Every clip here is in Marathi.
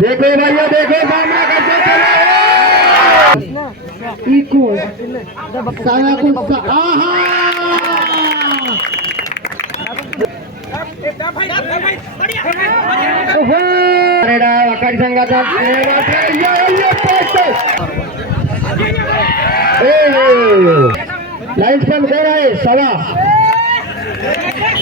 देखो भैया देखो, सामना कैसे चला। इको सव्या कोण आहा! कॅनडा संघाचा लाईट पण कोण आहे सवा।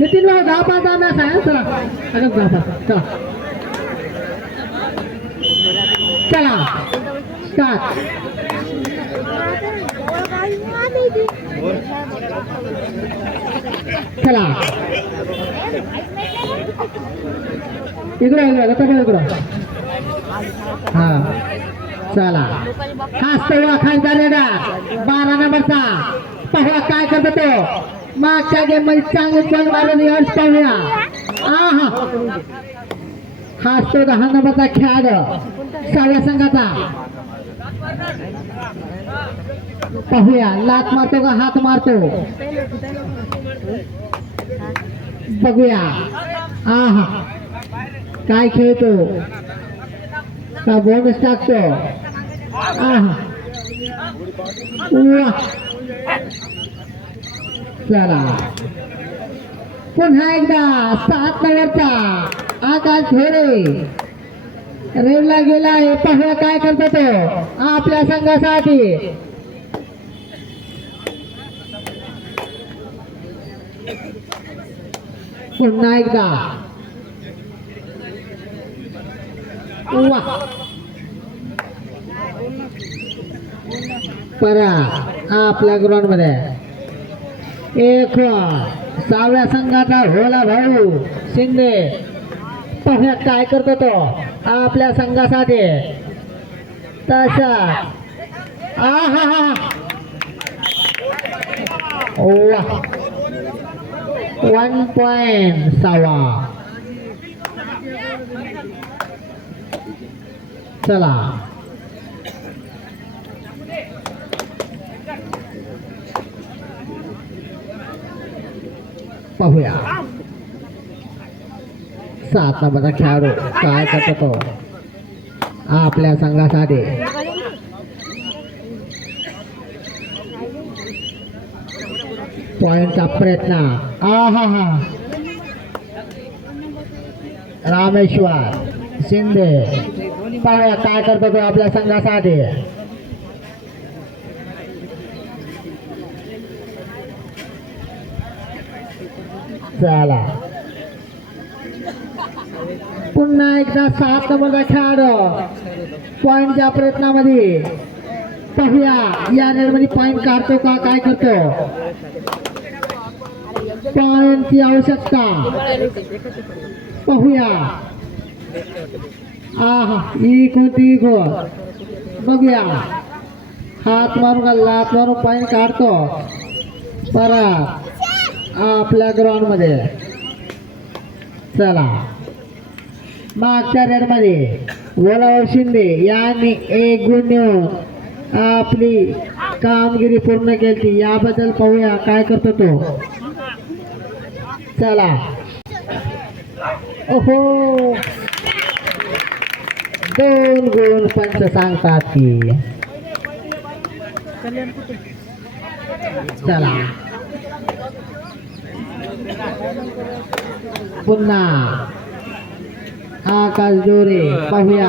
नितीन भाऊ दहा पाच दहा मॅच आहे चला अगं दहा पाच चला. चला. सात चला. इकडं इकडं लता इकडं. हा. चला. खास तेव्हा खायचा रेडा बारा नंबरचा. पाहूया काय करतो तो? मागच्या मध्ये चांगले बॉल मारून यश पाहूया आहा. हाच तो लात मारतो का हात मारतो? बघूया. आहा. काय खेळतो? का बोनस टाकतो? आहा. वा चला पुन्हा एकदा सात नंबरचा आकाश घोरे रेवला गेला आहे. पाहूया काय करतो तो. आपल्या संघासाठी. पुन्हा एकदा. वा परा आपल्या ग्राउंडमध्ये. एक सहाव्या संघाचा होला भाऊ शिंदे. पाहूया काय करतो तो आपल्या संघासाठी. तसा आ हा. हा वा. वन पॉइंट सहा चला. पाहूया. सात नंबरचा खेळाडू काय करतो तो? आपल्या संघासाठी. पॉइंटचा प्रयत्न. आहा हा. रामेश्वर शिंदे. पाहूया काय करतो तो आपल्या संघासाठी? चला पुन्हा एकदा सात नंबरचा खेळाडू. पॉइंटच्या प्रयत्नामध्ये. पाहूया या नेटमध्ये पॉईंट काढतो का काय करतो? पॉइंटची आवश्यकता. पाहूया. आहा ही कोणती गोल बघूया. हात मारून का लात मारून पॉईंट काढतो. परत. आपल्या ग्राउंडमध्ये चला. मागच्या रेडमध्ये वलाव शिंदे यांनी एक गुण नेऊन आपली कामगिरी पूर्ण केली. याबद्दल पाहूया काय करतो तो. चला. ओहो. दोन गुण पंच सांगतात की. चला. पुन्हा. आकाश जोरे पाहूया.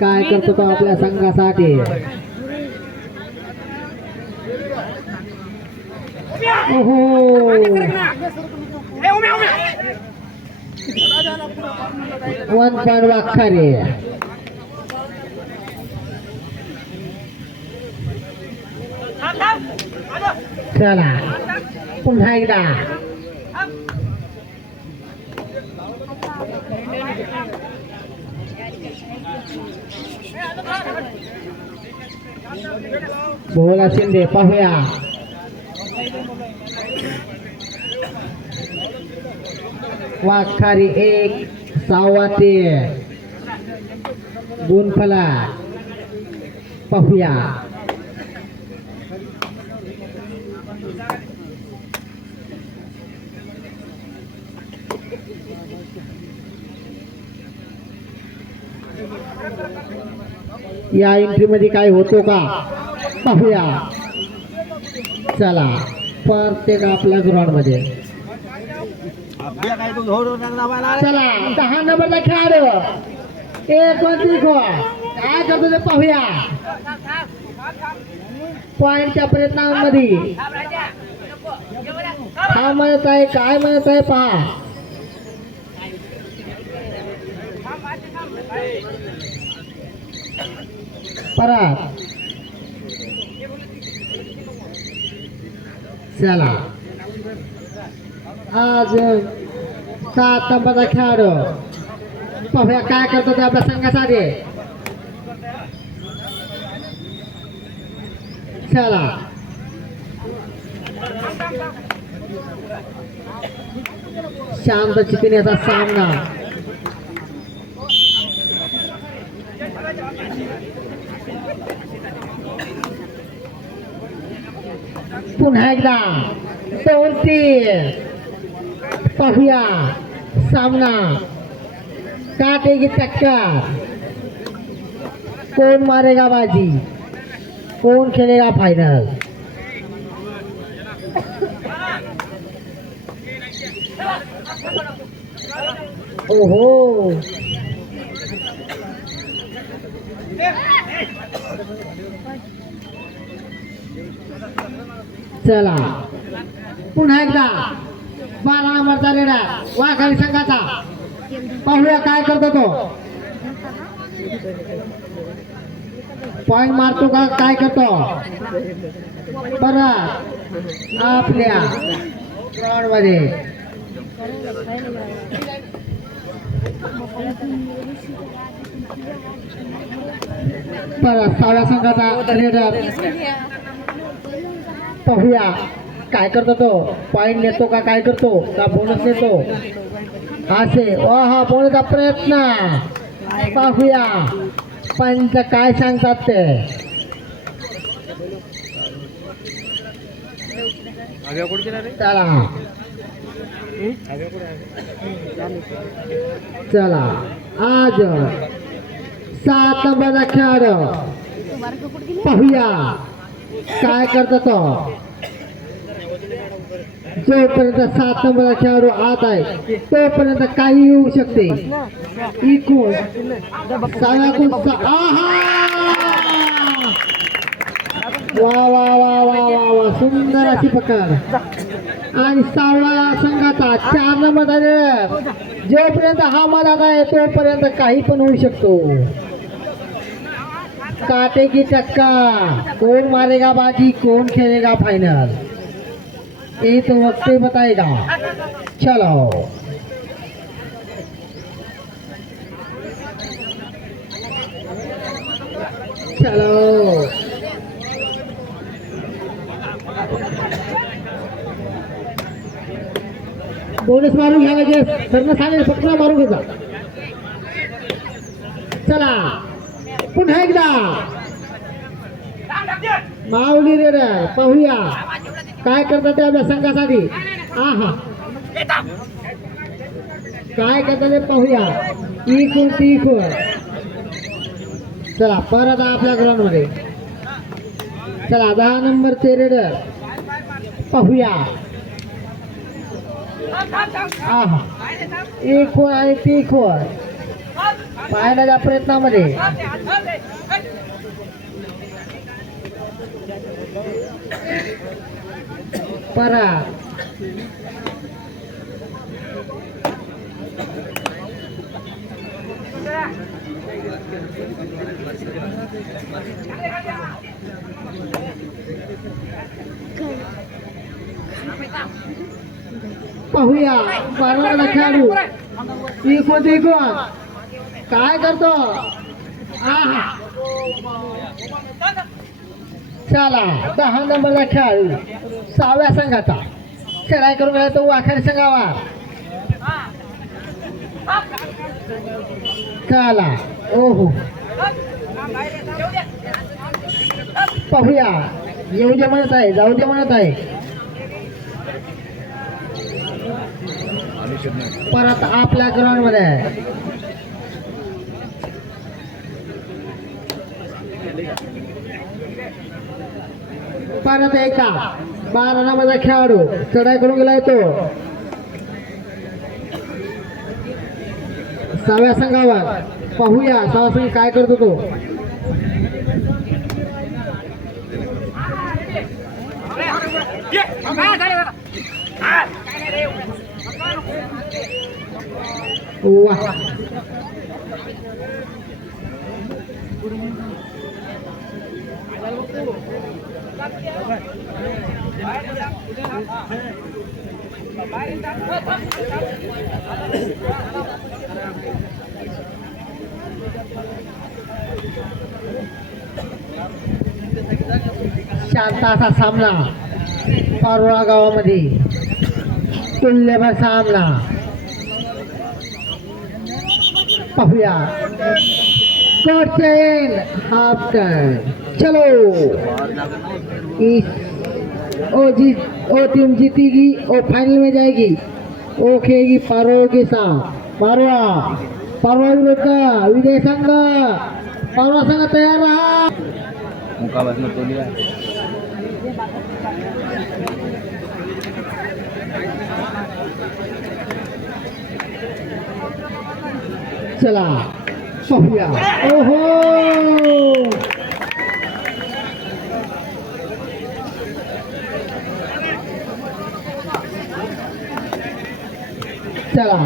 काय करतो तो आपल्या संघासाठी? वन पॉइंट वाखारे चला. पुन्हा एकदा. भोला शिंदे पाहूया वाखारी एक सहावा ते गुणफला पाहूया या एंट्री मध्ये काय होतो का? पाहूया. चला. प्रत्येक आपल्या ग्राउंडमध्ये. चला. दहा नंबरला खेळाडू एक कोणती काय करतो ते पाहूया. पॉइंटच्या प्रयत्नांमध्ये. हा म्हणत आहे? काय म्हणत आहे? पहा. परत चला. आज सात नंबरचा खेळाडू. पाहूया काय करतो ते आपल्या संघासाठी. चला. शांत चितीने सामना. पुन्हा एकदा तीन पाहूया सामना. काटेगी टक्कर. कौन मारेगा बाजी? कौन खेलेगा फाइनल ओहो. चला. पुन्हा एकदा. बारा नंबरचा रेडा वाघारी संघाचा. पाहूया काय करतो तो. पॉइंट मारतो का? काय करतो? परत. आपल्या. ग्राउंडमध्ये. परत सहाव्या संघाचा रेडर पाहूया. काय करतो तो? पॉईंट नेतो का काय करतो? का बोनस नेतो? असे ओ हा प्रयत्न. पाहूया. पंच काय सांगतात ते? चला. चला. आज सात नंबरचा खेळाडू. पाहूया. काय करतो तो? जोपर्यंत सात नंबरचा खेळाडू आत आहे तोपर्यंत काही येऊ शकते. इकून वा वा वा वा वा वा सुंदर अशी पकड. आणि सावळा संघाचा चार नंबर जोपर्यंत हा मधात आहे तोपर्यंत काही पण होऊ शकतो. काटे की चक्का कौन मारेगा बाजी, कौन खेलेगा फाइनल ये तो वक्त ही बताएगा। चलो। चलो। बोनस लगेच। सरनं सांगेल फक्त मारून घ्या चला। पुन्हा एकदा. माऊली रे रे पाहूया. काय करतात त्या आपल्या संघासाठी आहा. काय करतात ते पाहूया. इकून तिकून. चला परत आपल्या ग्राउंडमध्ये चला दहा नंबर ते रेडर पाहूया. आहा. एक खोड आणि ती पाहायला पाहण्याच्या प्रयत्नामध्ये. परा. पाहूया बारवाडा खेळाडू. इकून इकून काय करतो? आहा. चला दहा नंबरला खेळाडू सहाव्या संघाचा. खेळाय करून गेला तो वाखर संघावा. चला ओहो. पाहूया. येऊ दे म्हणत आहे जाऊ दे म्हणत आहे. परत आपल्या ग्राउंडमध्ये परत एका बारा नंबरचा खेळाडू. चढाई करून गेला येतो. सहाव्या संघावर. पाहूया सहावा संघ काय करतो तो. वा शांत असा सामना पारोळा गावामध्ये. तुल्यभर सामना. पाहूया. कर्टेन हाफ़ टाइम चलो. इस ओ जीत ओ टीम जीतेगी ओ फाइनल में जाएगी। ओ खेलेगी पारो के साथ। पारवा पारवा विरुद्ध विजय संघ। पारवा संघ तयार रहा। मुकाबला तो लिया चला पाहूया ओहो! चला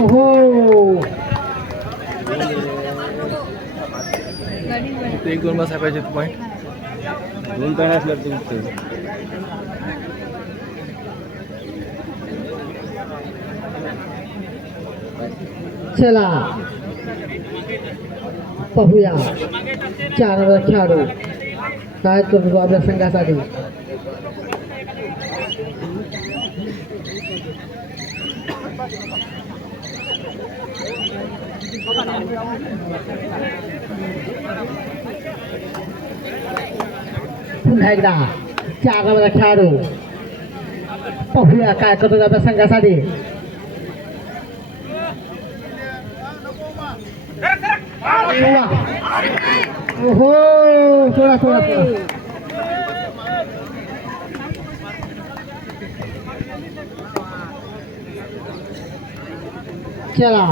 ओहो एक दोन बसाय पाहिजे पॉईंट दोन पॉईंट असल्यावर तुमचं? चला. पाहूया. चार खेळाडू. काय करतो आपल्या संघासाठी? पुन्हा एकदा. चार खेळाडू. पाहूया काय करतो आपल्या संघासाठी. थोड़ा ओहो थोड़ा थोड़ा थोड़ा। चला।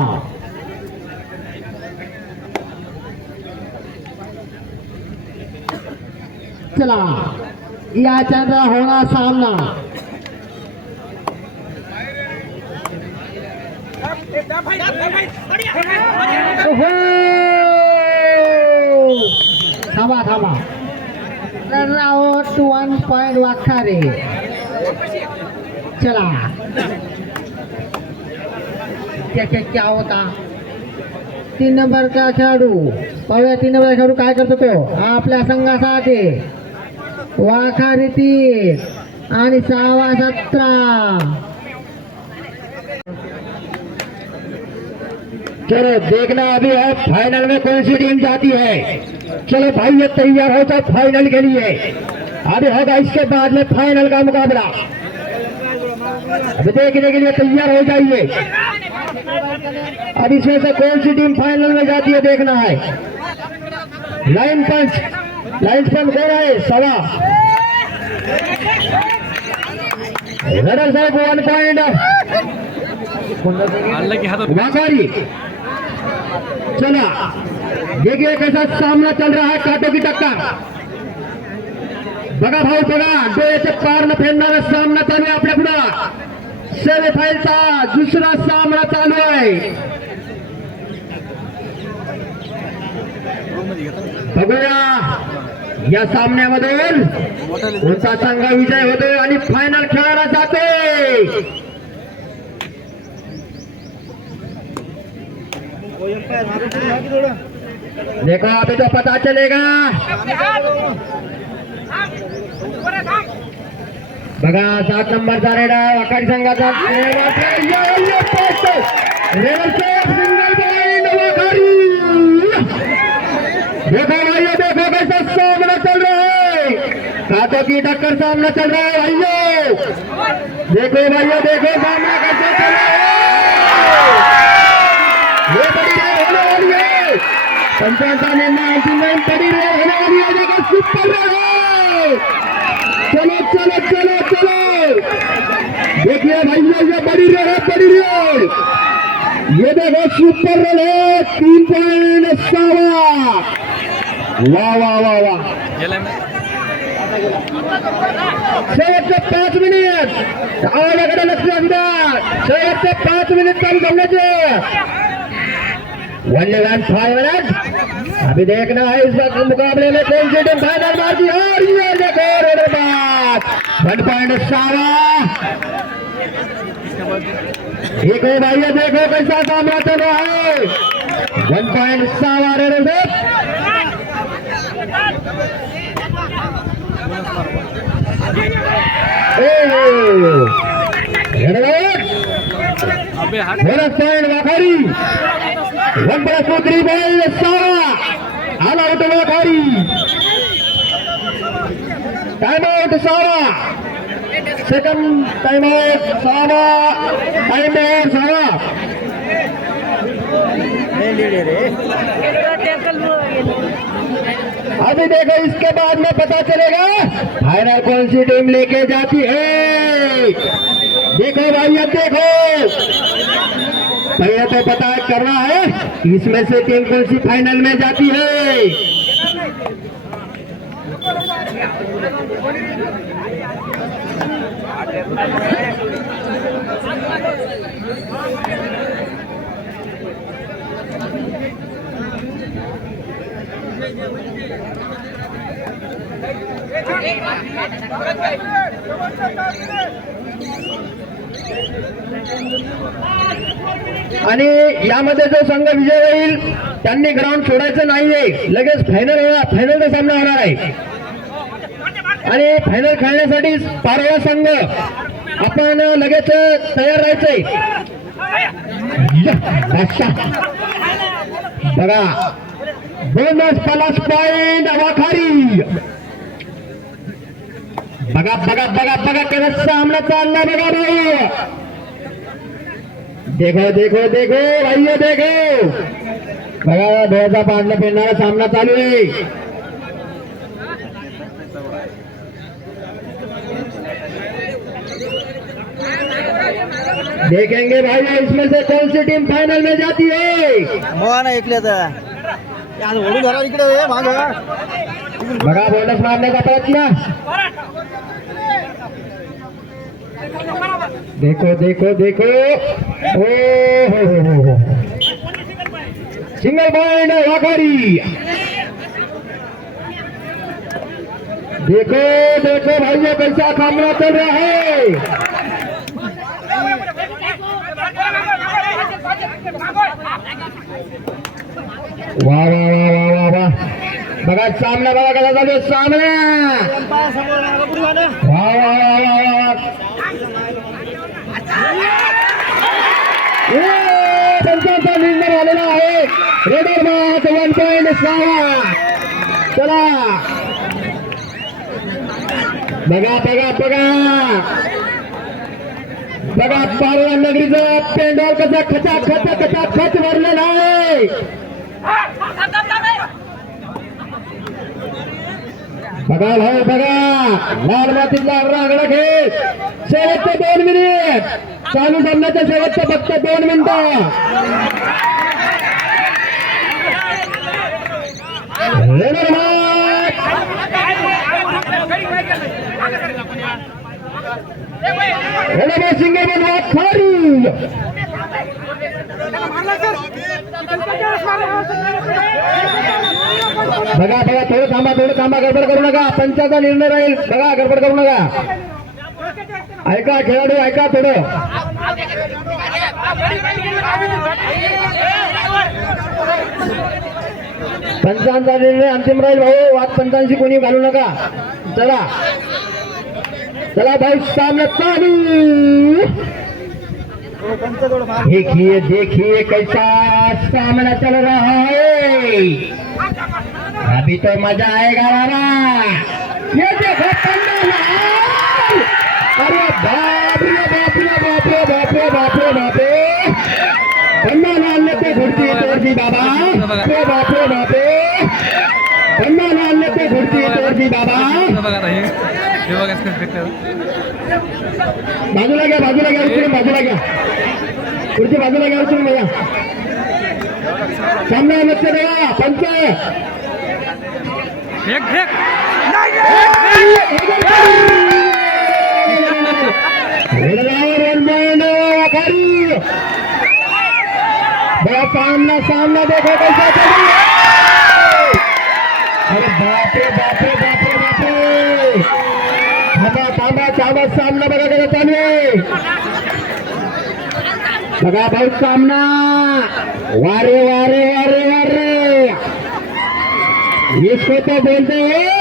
चला। या चल होना सामना। भाई, भाई, भाई, भाई, भाई, भाई, भाई, भाई, थांबा थांबा. रावत वन पॉइंट वाखारे चला. क्या क्या होता? तीन नंबरचा खेळाडू. पाहूया तीन नंबर खेळाडू काय करतो तो? आपल्या संघासाठी. वाखारी तीन आणि सहावा सतरा. चलो देखना अभी है फाइनल में कौन सी टीम जाती है? चलो भाई ये तैयार हो जाओ फाइनल के लिए। अभी होगा इसके बाद में फाइनल का मुकाबला। अभी देखने के लिए तैयार हो जाइए। अब इसमें से कौन सी टीम फाइनल में जाती है देखना है। लाइन पंच लाइन पंच कोण आहे सवा। रडर साहेब वन पॉइंट वाकारी चला. देखिए कैसा सामना चल रहा है कांटों की टक्कर बघा भाऊ बघा. डोळ्याच्या पारनं फेडणारा सामना चालू आहे आपल्या पुढं. सेमीफाईलचा दुसरा सामना चालू आहे. बघूया. या सामन्यामधून कोणता संघ विजय होतोय आणि फायनल खेळायला जातोय. देखो, अभी तो पता चलेगा। बघा सात नंबरचा रेडा वाकारी संघाचा देखो भाइयों देखो कैसा सामना चल रहा है। हाथों की टक्कर सामना चल रहा है भाइयों। देखो भाइयों, देखो सामना कैसे चल रहा है। चलो चलो चलो चलो देख भाई ये बड़ी रहे देखो सुपर रहे तीन पॉइंट सावा वाह वाह वाह वाह शेवटचे पाच मिनिट आवाजाकडे लक्ष असणार शेवटचे पाच मिनिट चालू जमण्याचे वन्यवान फाइव मिनट अभी देखना है इस वक्त मुकाबले में कौन सी टीम फाइनल मारती है? और ये देखो रेडर बात। वन पॉइंट सारा देखो भैया देखो कैसा सामना चल रहा है? वन पॉइंट सावा रेडर बात। रेडर अबे हात बोनस पॉइंट वाखारी बॉल सारा ऑल आउट वाखारी टाइम आउट सारा सेकंड टाइम आउट सारा टाइम आउट सारा अभी देखो, इसके बाद में पता चलेगा। फाइनल कौन सी टीम लेके जाती है? देखो भाई, अब देखो। पहले तो पता करना है। इसमें से टीम कौन सी फाइनल में जाती है? आणि यामध्ये जो संघ विजय होईल त्यांनी ग्राउंड सोडायचं नाहीये. लगेच फायनल होणार फायनलचा सामना होणार आहे. आणि फायनल खेळण्यासाठी पारवा संघ. आपण लगेच तयार राहायचंय. बघा. बोनस प्लस पॉइंट अवाखारी बघा बघा बघा बघा कसा सामना चालला बघा भाई देखो देखो देखो भाइयों देखो। बघा डोळ्याचा पाडला फिरणारा सामना चालू आहे देखेंगे भाई इसमें से कौन सी टीम फाइनल में जाती है? मग ना ऐकले तर ओढून धरा इकडे माग बघा बोनस मारण्याचा प्रयत्न देखो देखो देखो हो हो हो हो सिंगल पॉइंट वाकारी देखो देखो भाई ये कैसा सामना चल रहा है। वाह वाह वाह वाह वाह वाह। बघा सामना बघा कसा चालू सामना वाह वाह वाह वाह वाह ए, पंचांचा निर्णय झालेला आहे वन पॉइंट चला बघा बघा बघा बघा पारवा नगरीचं पेंडॉल कसा खचा खच खचा खच भरलेला आहे बघा भाऊ बघा लाल मातीतला रांगडा खेळ शेवटचे दोन मिनिट चालू सामन्याच्या शेवटचे फक्त दोन मिनिटं सिंगे बनवा खारी बघा बघा थोडं थांबा थोडं थांबा गडबड करू नका. पंचाचा निर्णय राहील. बघा गडबड करू नका. ऐका खेळाडू ऐका थोडं. पंचांचा निर्णय अंतिम राहील भाऊ. वाद पंचांशी कोणी घालू नका. चला. चला भाई सामना चालू. देखिए देखिए कैसा सामना चल रहा है. अभी तो मजा आएगा रारा ये देखो बाजूला घ्या बाजूला घ्या उचलून बाजूला घ्या खुर्ची बाजूला घ्या उचलून भैया। सामने लक्ष द्या पंच। एक एक सामना सामना देखो कैसा चल रहा है। अरे बाप रे बाप रे। बाप रे बाप रे थांबा थांबा सामना बघा कसं चालू आहे. बघा सामना. वारे वारे वारे वारे. इसको तो बोलते हैं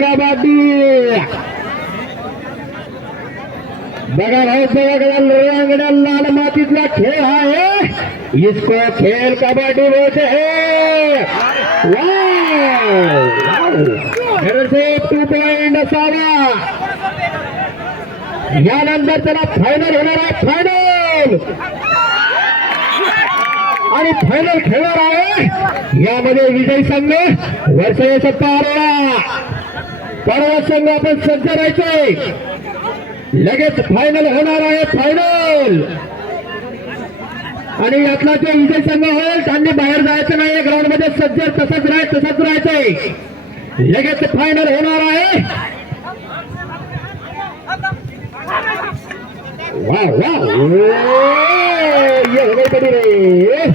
कबड्डी. बघा भाऊ बघा लोंगड्या लाल मातीतला खेळ आहे. इसको खेळ कबड्डी बोलते हैं वाव! टू पॉइंट असावा यानंतर त्याला फायनल होणार आहे फायनल आणि फायनल खेळणार आहे. यामध्ये विजय संघ वर्षा सत्ता परवा संघ आपण सज्ज राहायचंय लगेच फायनल होणार आहे फायनल आणि यातला जो विजय संघ होईल त्यांनी बाहेर जायचं नाही ग्राउंडमध्ये सज्ज तसंच राहायचं तसंच राहायचंय लगेच फायनल होणार आहे वाह वाह ये हो गई रे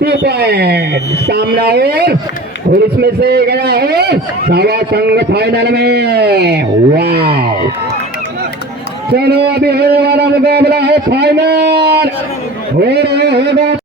टू पॉइंट सामना हो और इसमें से गया है सावा संघ फाइनल में। वाह चलो, अभी होने वाला मुकाबला है फाइनल और